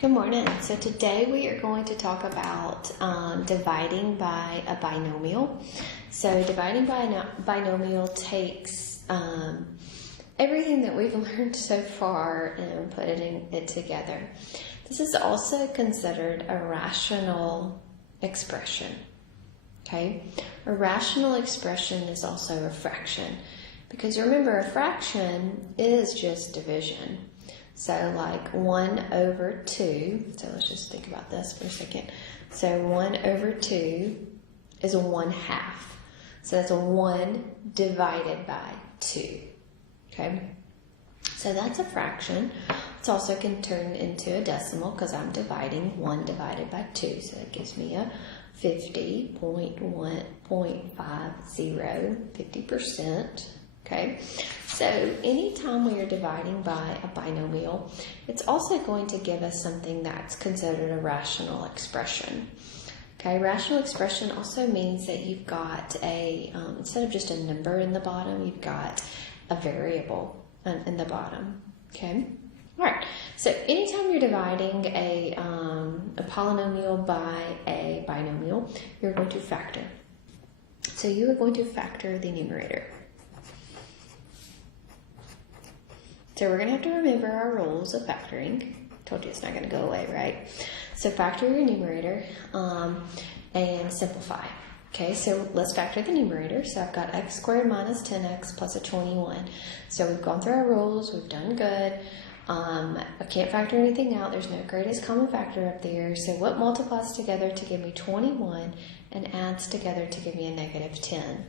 Good morning. So today we are going to talk about dividing by a binomial. So dividing by a binomial takes everything that we've learned so far and putting it together. This is also considered a rational expression. Okay? A rational expression is also a fraction. Because remember, a fraction is just division. So like 1 over 2, so let's just think about this for a second. So 1 over 2 is a 1/2. So that's a 1 divided by 2. Okay? So that's a fraction. It's also can turn into a decimal because I'm dividing 1 divided by 2. So that gives me a 50.50, 50%. Okay, so anytime we are dividing by a binomial, it's also going to give us something that's considered a rational expression. Okay, rational expression also means that you've got a, instead of just a number in the bottom, you've got a variable in the bottom. Okay, all right, so anytime you're dividing a polynomial by a binomial, you're going to factor. So you are going to factor the numerator. So we're going to have to remember our rules of factoring. Told you it's not going to go away, right? So factor your numerator and simplify. Okay, so let's factor the numerator. So I've got x squared minus 10x plus a 21. So we've gone through our rules. We've done good. I can't factor anything out. There's no greatest common factor up there. So what multiplies together to give me 21 and adds together to give me a negative 10?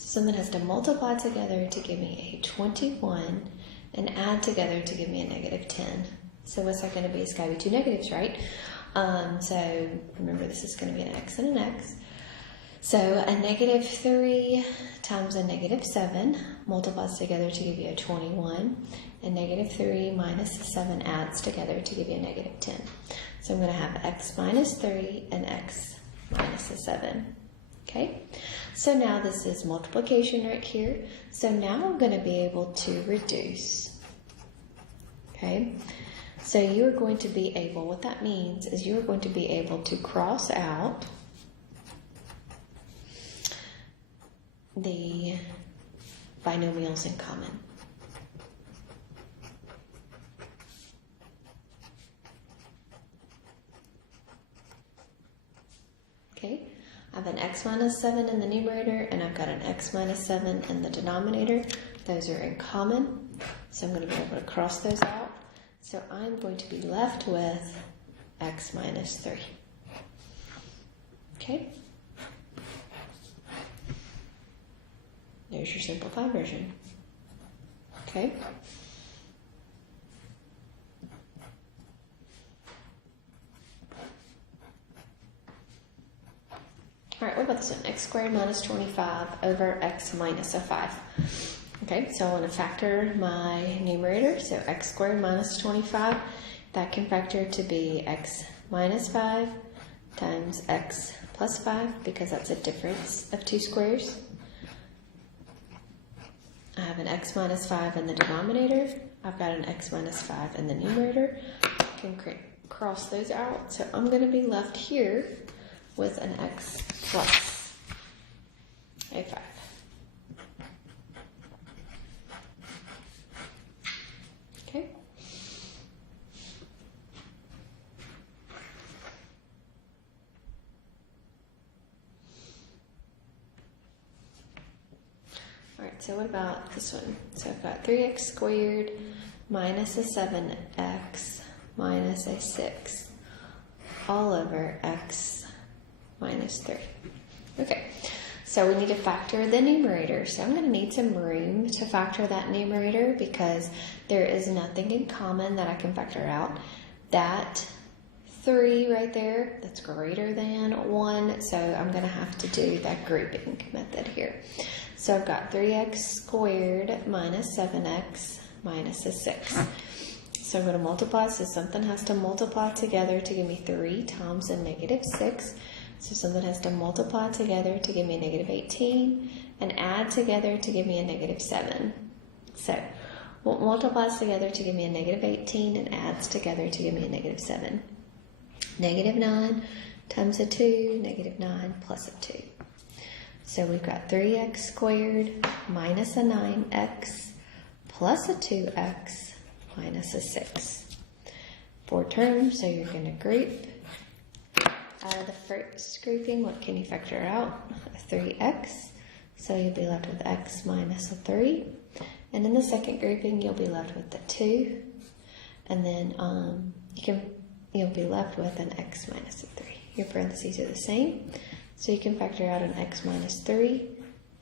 Something has to multiply together to give me a 21 and add together to give me a negative 10. So what's that going to be? It's got to be two negatives, right? So remember, this is going to be an x and an x. So a negative 3 times a negative 7 multiplies together to give you a 21. And negative 3 minus 7 adds together to give you a negative 10. So I'm going to have x minus 3 and x minus a 7. Okay, so now this is multiplication right here. So now I'm going to be able to reduce. Okay, so you're going to be able, what that means is you're going to be able to cross out the binomials in common. Okay. I have an x minus 7 in the numerator, and I've got an x minus 7 in the denominator. Those are in common, so I'm going to be able to cross those out. So I'm going to be left with x minus 3. Okay? There's your simplified version. Okay? All right, what about this one? X squared minus 25 over x minus a 5. Okay, so I want to factor my numerator. So x squared minus 25, that can factor to be x minus 5 times x plus 5 because that's a difference of two squares. I have an x minus 5 in the denominator. I've got an x minus 5 in the numerator. I can cross those out. So I'm going to be left here with an x plus a 5. Okay. All right, so what about this one? So I've got 3x squared minus a 7x minus a 6 all over x minus 3. Okay, so we need to factor the numerator. So I'm going to need some room to factor that numerator because there is nothing in common that I can factor out. That 3 right there, that's greater than 1, so I'm going to have to do that grouping method here. So I've got 3x squared minus 7x minus a 6. So I'm going to multiply, so something has to multiply together to give me 3 times a negative 6. So something has to multiply together to give me a negative 18 and add together to give me a negative 7. So multiplies together to give me a negative 18 and adds together to give me a negative 7. Negative 9 times a 2, negative 9 plus a 2. So we've got 3x squared minus a 9x plus a 2x minus a 6. 4 terms, so you're going to group. Out of the first grouping, what can you factor out? 3x. So you'll be left with x minus a 3. And in the second grouping, you'll be left with the 2. And then you'll be left with an x minus a 3. Your parentheses are the same. So you can factor out an x minus 3.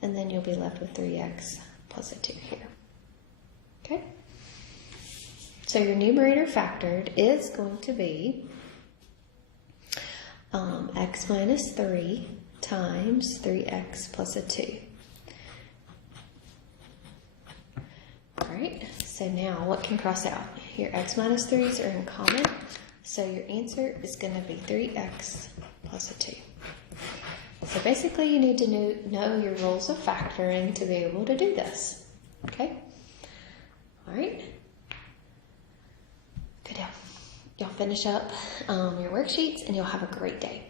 And then you'll be left with 3x plus a 2 here. Okay? So your numerator factored is going to be x minus 3 times 3x plus a 2. Alright, so now what can cross out? Your x minus 3's are in common, so your answer is going to be 3x plus a 2. So basically you need to know your rules of factoring to be able to do this. Okay? Alright. Good deal. Y'all finish up your worksheets and you'll have a great day.